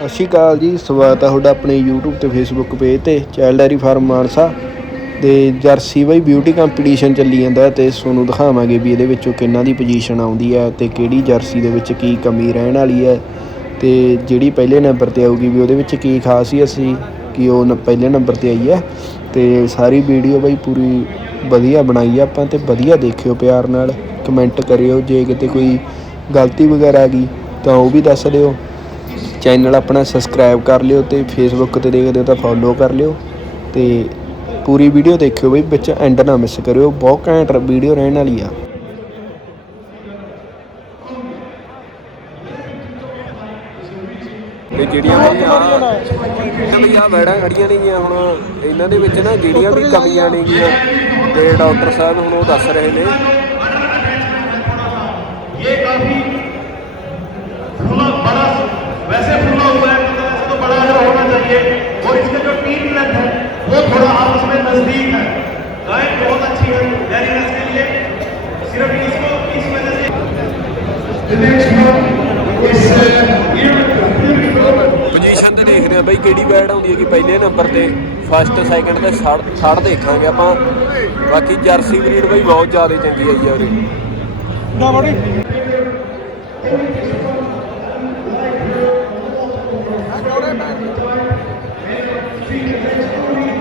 ਸਤਿ ਸ਼੍ਰੀ ਅਕਾਲ ਜੀ, ਸਵਾਗਤ ਹੈ ਤੁਹਾਡਾ ਆਪਣੇ YouTube ਤੇ Facebook ਪੇਜ ਤੇ ਚਾਈਲਡ ਡੈਰੀ ਫਾਰਮ ਮਾਨਸਾ ਤੇ ਜਰਸੀ ਬਾਈ ਬਿਊਟੀ ਕੰਪੀਟੀਸ਼ਨ ਚੱਲੀ ਜਾਂਦਾ ਹੈ ਤੇ ਤੁਹਾਨੂੰ ਦਿਖਾਵਾਂਗੇ ਵੀ ਇਹਦੇ ਵਿੱਚੋਂ ਕਿੰਨਾ ਦੀ ਪੋਜੀਸ਼ਨ ਆਉਂਦੀ ਹੈ ਤੇ ਕਿਹੜੀ ਜਰਸੀ ਦੇ ਵਿੱਚ ਕੀ ਕਮੀ ਰਹਿਣ ਵਾਲੀ ਹੈ ਤੇ ਜਿਹੜੀ ਪਹਿਲੇ ਨੰਬਰ ਤੇ ਆਊਗੀ ਵੀ ਉਹਦੇ ਵਿੱਚ ਕੀ ਖਾਸੀਅਤ ਸੀ ਕਿ ਉਹ ਨ- ਪਹਿਲੇ ਨੰਬਰ ਤੇ ਆਈ ਹੈ ਤੇ ਸਾਰੀ ਵੀਡੀਓ ਬਾਈ ਪੂਰੀ ਵਧੀਆ ਬਣਾਈ ਆ ਆਪਾਂ ਤੇ ਵਧੀਆ ਦੇਖਿਓ ਪਿਆਰ ਨਾਲ ਕਮੈਂਟ ਕਰਿਓ, ਜੇ ਕਿਤੇ ਕੋਈ ਗਲਤੀ ਵਗੈਰਾ ਆ ਗਈ ਤਾਂ ਉਹ ਵੀ ਦੱਸ ਦਿਓ। ਚੈਨਲ ਆਪਣਾ ਸਬਸਕ੍ਰਾਈਬ ਕਰ ਲਿਓ ਤੇ ਫੇਸਬੁੱਕ ਤੇ ਦੇਖਦੇ ਹੋ ਤਾਂ ਫੋਲੋ ਕਰ ਲਿਓ ਤੇ ਪੂਰੀ ਵੀਡੀਓ ਦੇਖਿਓ ਬਈ ਵਿੱਚ ਐਂਡ ਨਾ ਮਿਸ ਕਰਿਓ ਬਹੁਤ ਘੈਂਟ ਵੀਡੀਓ ਰਹਿਣ ਵਾਲੀ ਆ। ਤੇ ਜਿਹੜੀਆਂ ਬਈ ਆ ਇਹਨਾਂ ਬਈ ਆ ਵੈੜਾਂ ਖੜੀਆਂ ਨੇਗੀਆਂ ਹੁਣ ਇਹਨਾਂ ਦੇ ਵਿੱਚ ਨਾ ਜਿਹੜੀਆਂ ਵੀ ਕਮੀਆਂ ਨੇਗੀਆਂ ਤੇ ਡਾਕਟਰ ਸਾਹਿਬ ਹੁਣ ਉਹ ਦੱਸ ਰਹੇ ਨੇ जो होना चाहिए और इसका जो टीम लेंथ है वो थोड़ा आपस में नजदीक है गाय बहुत अच्छी है डेयरी नस्ल के लिए सिर्फ इसको इस वजह से The next one is uh, beautiful. Position ਤੇ ਦੇਖਦੇ ਆ ਬਈ ਕਿਹੜੀ ਬੈਡ ਆਉਂਦੀ ਹੈ ਕਿ ਪਹਿਲੇ ਨੰਬਰ ਤੇ ਫਸਟ ਸੈਕੰਡ ਤੇ ਥਰਡ ਥਰਡ ਦੇਖਾਂਗੇ ਆਪਾਂ ਬਾਕੀ ਜਰਸੀ ਬਰੀਡ ਬਈ ਬਹੁਤ ਜ਼ਿਆਦਾ ਚੰਗੀ ਆਈ ਆ Thank you.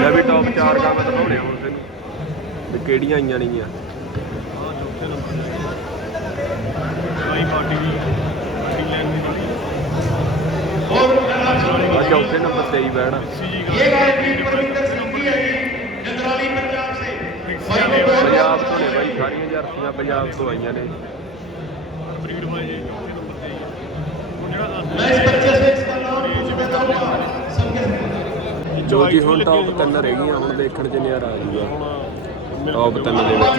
ਲੈ ਵੀ ਟੌਪ 4 ਕੰਮ ਦਿਖਾਉਣੇ ਹੁਣ ਤੈਨੂੰ ਵੀ ਕਿਹੜੀਆਂ ਆਈਆਂ ਨੇਗੀਆਂ ਤੇ ਬਹਿਣਾ। ਇਹ ਗੱਲ ਵੀ ਪਰਮਿੰਦਰ ਸਿੰਘ ਦੀ ਹੈ ਜੰਦਰਾਲੀ ਪੰਜਾਬ ਸੇ। ਪੰਜਾਬ ਤੋਂ ਨੇ ਬਾਈ ਸਾਰੀਆਂ ਜਰਸੀਆਂ ਪੰਜਾਬ ਤੋਂ ਆਈਆਂ ਨੇ। ਬਰੀਡ ਹੋਏ ਜੀ ਮੈਂ ਇਸ ਬੱਚੇ ਸੇ ਜੋ ਜੀ ਹੁਣ ਟੌਪ ਤਿੰਨ ਰਹਿ ਗਈਆਂ ਹੁਣ ਦੇਖਣ ਚ ਨਿਆਰਾ ਆ ਜੂਗਾ। ਟੌਪ 3 ਦੇ ਵਿੱਚ।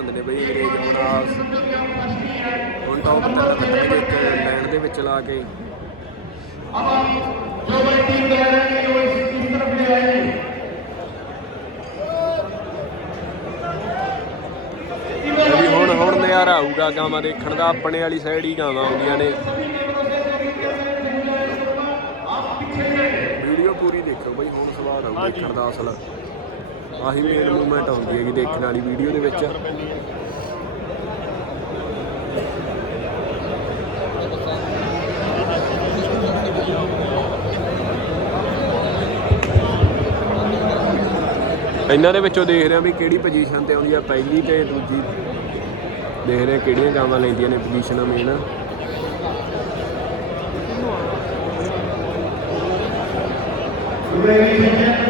ਆਉਂਦੇ ਨੇ ਬਈ ਅੰਗਰੇਜ਼ ਹੁਣ ਹੁਣ ਤਾਂ ਉਹ ਬੰਦਾ ਕੱਟੇ ਦੇ ਇੱਕ ਲੈਂਡ ਦੇ ਵਿੱਚ ਲਾ ਕੇ। ਜੋ ਬਈ ਟੀਮ ਦੇ ਰਹੇ ਨੇ ਉਹ ਇਸ ਤਰਫ ਲੈ ਆਏ ਨੇ ਨਜ਼ਾਰਾ ਆਊਗਾ ਗਾਵਾਂ ਦੇਖਣ ਦਾ, ਆਪਣੇ ਵਾਲੀ ਸਾਈਡ ਹੀ ਗਾਵਾਂ ਆਉਂਦੀਆਂ ਨੇ। ਵੀਡੀਓ ਪੂਰੀ ਦੇਖੋ ਬਈ, ਹੁਣ ਸਵਾਲ ਆਊ ਦੇਖਣ ਦਾ ਅਸਲ। ਆਹੀ ਮੇਨ ਮੂਵਮੈਂਟ ਆਉਂਦੀ ਹੈਗੀ ਦੇਖਣ ਵਾਲੀ ਵੀਡੀਓ ਦੇ ਵਿੱਚ। ਇਹਨਾਂ ਦੇ ਵਿੱਚੋਂ ਦੇਖ ਰਿਹਾ ਵੀ ਕਿਹੜੀ ਪੋਜੀਸ਼ਨ ਤੇ ਆਉਂਦੀ ਆ ਪਹਿਲੀ ਤੇ ਦੂਜੀ। ਦੇਖ ਰਹੇ ਕਿਹੜੀਆਂ ਗਾਵਾਂ ਲੈਂਦੀਆਂ ਨੇ ਪੋਜੀਸ਼ਨਾਂ ਮੇਨ Ladies and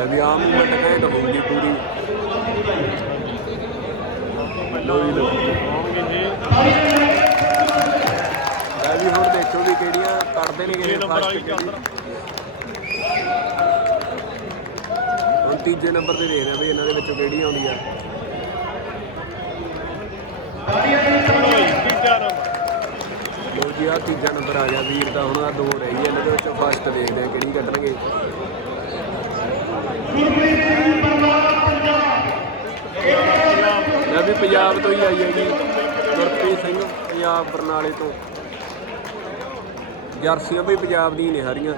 ਲੈ ਵੀ ਆਮ ਮੂਵਮੈਂਟ ਘੈਂਟ ਹੋਊਗੀ ਪੂਰੀ। ਲੋ ਜੀ। ਲੋ ਲੈ ਵੀ ਹੁਣ ਦੇਖੋ ਵੀ ਕਿਹੜੀਆਂ ਕੱਢਦੇ ਨੇ ਵਾਲੀ ਫਸਟ ਚਾਦਰ ਹੁਣ ਤੀਜੇ ਨੰਬਰ ਤੇ ਦੇਖ ਰਿਹਾ ਵੀ ਇਹਨਾਂ ਦੇ ਵਿੱਚੋਂ ਕਿਹੜੀ ਆਉਂਦੀ ਆ ਲੋ ਜੀ ਆ ਤੀਜਾ ਨੰਬਰ ਆ ਗਿਆ ਵੀਰ ਦਾ ਹੁਣ ਆ ਦੋ ਰਹਿ ਗਈ ਇਹਨਾਂ ਦੇ ਵਿੱਚੋਂ ਫਸਟ ਦੇਖਦੇ ਆ ਕਿਹੜੀ ਕੱਢਣਗੇ। ਮੈਂ ਵੀ ਪੰਜਾਬ ਤੋਂ ਹੀ ਆਈ ਹੈਗੀ ਗੁਰਪ੍ਰੀਤ ਸਿੰਘ, ਪੰਜਾਬ ਬਰਨਾਲੇ ਤੋਂ। ਜਰਸੀਆਂ ਵੀ ਪੰਜਾਬ ਦੀਆਂ ਨੇ ਸਾਰੀਆਂ।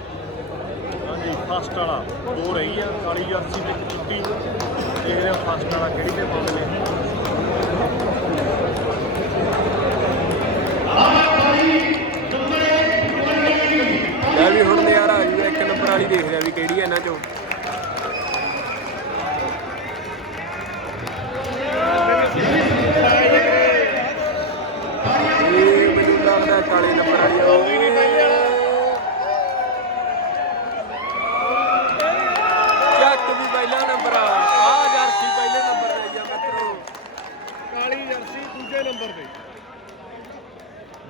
ਹਾਂਜੀ ਫਸਟ ਵਾਲਾ ਦੋ ਰਹੀ ਆ ਕਾਲੀ ਜਰਸੀ ਤੇ ਇੱਕ ਚਿੱਟੀ ਦੇਖਦੇ ਹਾਂ ਫਸਟ ਵਾਲਾ ਕਿਹੜੀ ਤੇ ਪਾਉਂਦੇ ਨੇ ਲੈ ਵੀ ਹੁਣ ਨਜ਼ਾਰਾ ਆ ਜੂਗਾ, ਇੱਕ ਨੰਬਰ ਵਾਲੀ ਦੇਖ ਰਿਹਾ ਵੀ ਕਿਹੜੀ ਹੈ ਇਹਨਾਂ ਚੋਂ ਇਹ ਮੈਨੂੰ ਲੱਗਦਾ ਕਾਲੇ ਨੰਬਰ ਵਾਲੀ ਆ ਉਹ। ਚੱਕ ਵੀ ਪਹਿਲਾ ਨੰਬਰ ਆ ਆ ਜਰਸੀ ਪਹਿਲੇ ਨੰਬਰ ਤੇ ਆ ਮਿੱਤਰੋ ਕਾਲੀ ਜਰਸੀ ਦੂਜੇ ਨੰਬਰ ਤੇ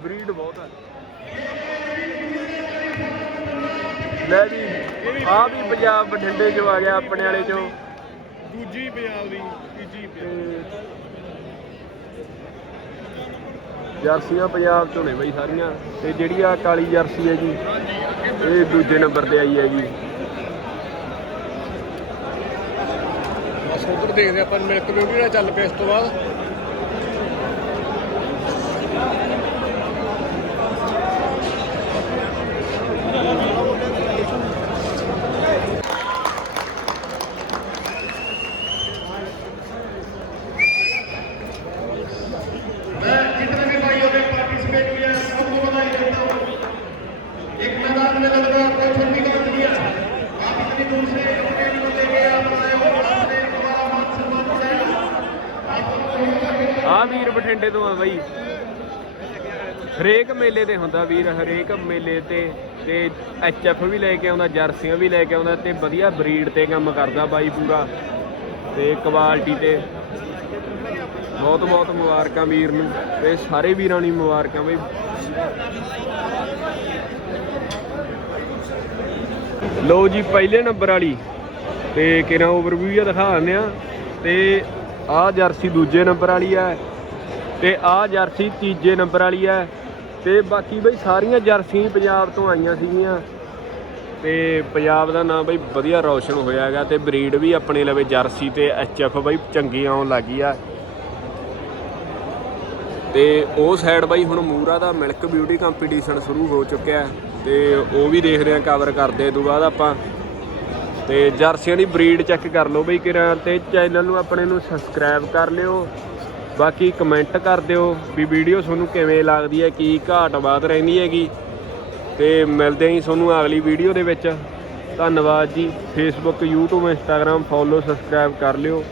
ਬਰੀਡ ਬਹੁਤ ਹੈ ਲੈ ਜੀ ਆ ਵੀ ਪੰਜਾਬ ਬਠਿੰਡੇ ਚ ਆ ਗਿਆ ਆਪਣੇ ਵਾਲੇ ਚੋਂ। ਦੂਜੀ ਪੰਜਾਬ ਦੀ ਤੀਜੀ ਪੰਜਾਬ ਜਰਸੀਆਂ ਪੰਜਾਬ ਚੋਂ ਨੇ ਬਈ ਸਾਰੀਆਂ ਤੇ ਜਿਹੜੀ ਆ ਕਾਲੀ ਜਰਸੀ ਹੈ ਜੀ ਇਹ ਦੂਜੇ ਨੰਬਰ ਤੇ ਆਈ ਹੈ ਜੀ। ਬਸ ਉਧਰ ਦੇਖਦੇ ਆਪਾਂ ਮਿਲਕ ਬਿਊਟੀ ਨਾਲ ਚੱਲ ਪਿਆ ਇਸ ਤੋਂ ਬਾਅਦ। ਆ ਵੀਰ ਬਠਿੰਡੇ ਤੋਂ ਆ ਬਾਈ। ਹਰੇਕ ਮੇਲੇ ਤੇ ਹੁੰਦਾ ਵੀਰ, ਹਰੇਕ ਮੇਲੇ ਤੇ ਤੇ ਐਚਐਫ ਵੀ ਲੈ ਕੇ ਆਉਂਦਾ, ਜਰਸੀਆਂ ਵੀ ਲੈ ਕੇ ਆਉਂਦਾ ਤੇ ਵਧੀਆ ਬਰੀਡ ਤੇ ਕੰਮ ਕਰਦਾ ਬਾਈ ਪੂਰਾ। ਤੇ ਕੁਆਲਿਟੀ ਤੇ ਬਹੁਤ ਬਹੁਤ ਮੁਬਾਰਕਾਂ ਵੀਰ ਨੂੰ ਤੇ ਸਾਰੇ ਵੀਰਾਂ ਨੂੰ ਮੁਬਾਰਕਾਂ ਬਈ। ਲਓ ਜੀ, ਪਹਿਲੇ ਨੰਬਰ ਵਾਲੀ। ਤੇ ਕਿਰਾਂ ਓਵਰਵਿਊ ਆ ਦਿਖਾ ਦਿੰਦੇ ਆ ਤੇ ਆਹ ਜਰਸੀ ਦੂਜੇ ਨੰਬਰ ਵਾਲੀ ਹੈ। ਤੇ ਆਹ ਜਰਸੀ ਤੀਜੇ ਨੰਬਰ ਵਾਲੀ ਹੈ। ਤੇ ਬਾਕੀ ਬਈ ਸਾਰੀਆਂ ਜਰਸੀਆਂ ਪੰਜਾਬ ਤੋਂ ਆਈਆਂ ਸੀਗੀਆਂ। ਤੇ ਪੰਜਾਬ ਦਾ ਨਾਮ ਬਈ ਵਧੀਆ ਰੌਸ਼ਨ ਹੋਇਆ ਹੈਗਾ ਤੇ ਬਰੀਡ ਵੀ ਆਪਣੇ ਲਵੇ ਜਰਸੀ ਤੇ ਐਚਐਫ ਬਈ ਚੰਗੀ ਆਉਣ ਲੱਗੀ ਆ। ਤੇ ਉਹ ਸਾਈਡ ਬਾਈ ਹੁਣ ਮੂਰਾ ਦਾ ਮਿਲਕ ਬਿਊਟੀ ਕੰਪੀਟੀਸ਼ਨ ਸ਼ੁਰੂ ਹੋ ਚੁੱਕਿਆ। ਹੈ ਤੇ ਉਹ ਵੀ ਦੇਖਦੇ ਆ ਕਵਰ ਕਰਦੇ ਇਹ ਤੋਂ ਬਾਅਦ ਆਪਾਂ ਤੇ ਜਰਸੀਆਂ ਦੀ ਬਰੀਡ ਚੈੱਕ ਕਰ ਲਓ ਬਈ ਕਿਰਾਂ ਤੇ ਚੈਨਲ ਨੂੰ ਆਪਣੇ ਨੂੰ ਸਬਸਕ੍ਰਾਈਬ ਕਰ ਲਿਓ। ਬਾਕੀ ਕਮੈਂਟ ਕਰ ਦਿਓ ਵੀ ਵੀਡੀਓ ਤੁਹਾਨੂੰ ਕਿਵੇਂ ਲੱਗਦੀ ਹੈ, ਕੀ ਘਾਟ ਬਾਤ ਰਹਿੰਦੀ ਹੈਗੀ। ਤੇ ਮਿਲਦੇ ਆਂ ਜੀ ਤੁਹਾਨੂੰ ਅਗਲੀ ਵੀਡੀਓ ਦੇ ਵਿੱਚ। ਧੰਨਵਾਦ ਜੀ। Facebook YouTube, Instagram follow subscribe ਕਰ ਲਿਓ।